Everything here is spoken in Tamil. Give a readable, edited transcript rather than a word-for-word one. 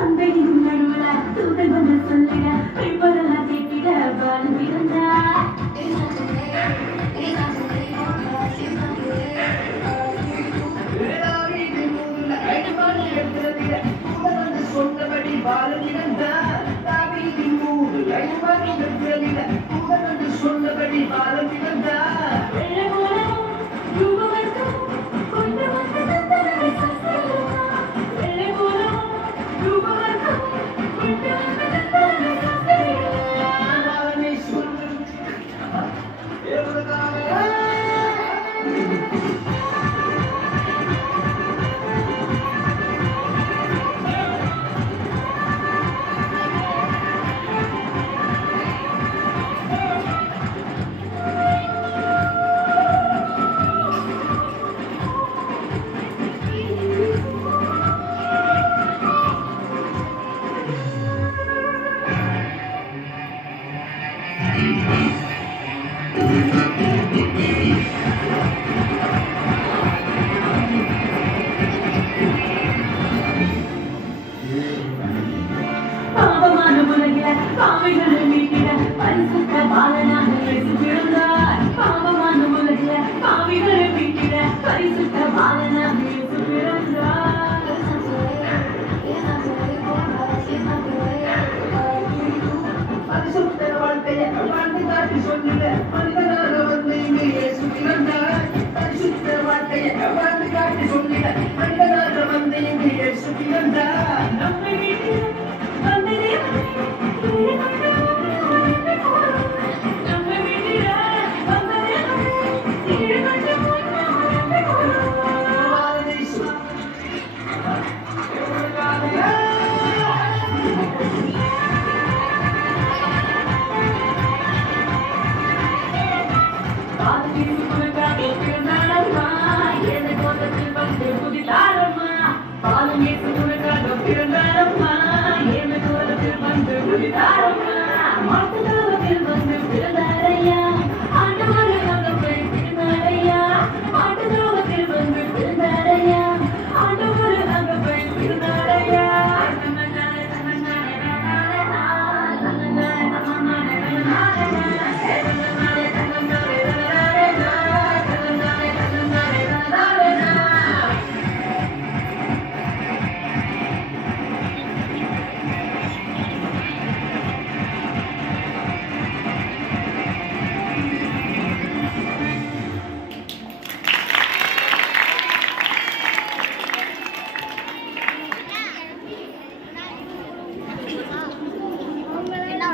அந்த நடுவுல தூதல் வந்து சொல்லிட இப்பதெல்லாம் கேட்டிட பால் இருந்தா சொன்னபடி பாலனிடந்தா தாவீதின் மூடு சொன்னபடி பாலனிடந்தா பாவமான உலகில பாவைகளை மீட்டிட பரிசுத்த பாலனாக இயேசு பிறந்தார். பாவமான உலகில பாவிகளை மீட்டிட பரிசுத்த பாலனாக இயேசு பிறந்தார். பரிசுத்த வாழ்க்கையை வாழ்ந்து காட்டி சொல்லிட மனிதனாக வந்து இங்கு இயேசு பிறந்தார். பரிசுத்த வாழ்க்கையை வாழ்ந்து காட்டி சொல்லிட மனிதனாக வந்து இங்கு இயேசு பிறந்தார். நம்மை மீட்டிட வந்த தேவனே, நம்மை மீட்டிட வந்த தேவனே, ஈடுபட்டு முன்னே பாலம் இயேசு உனக்காக பிறந்தாரம்மா, ஏழு கோலத்தில் வந்து குதித்தாரம்மா.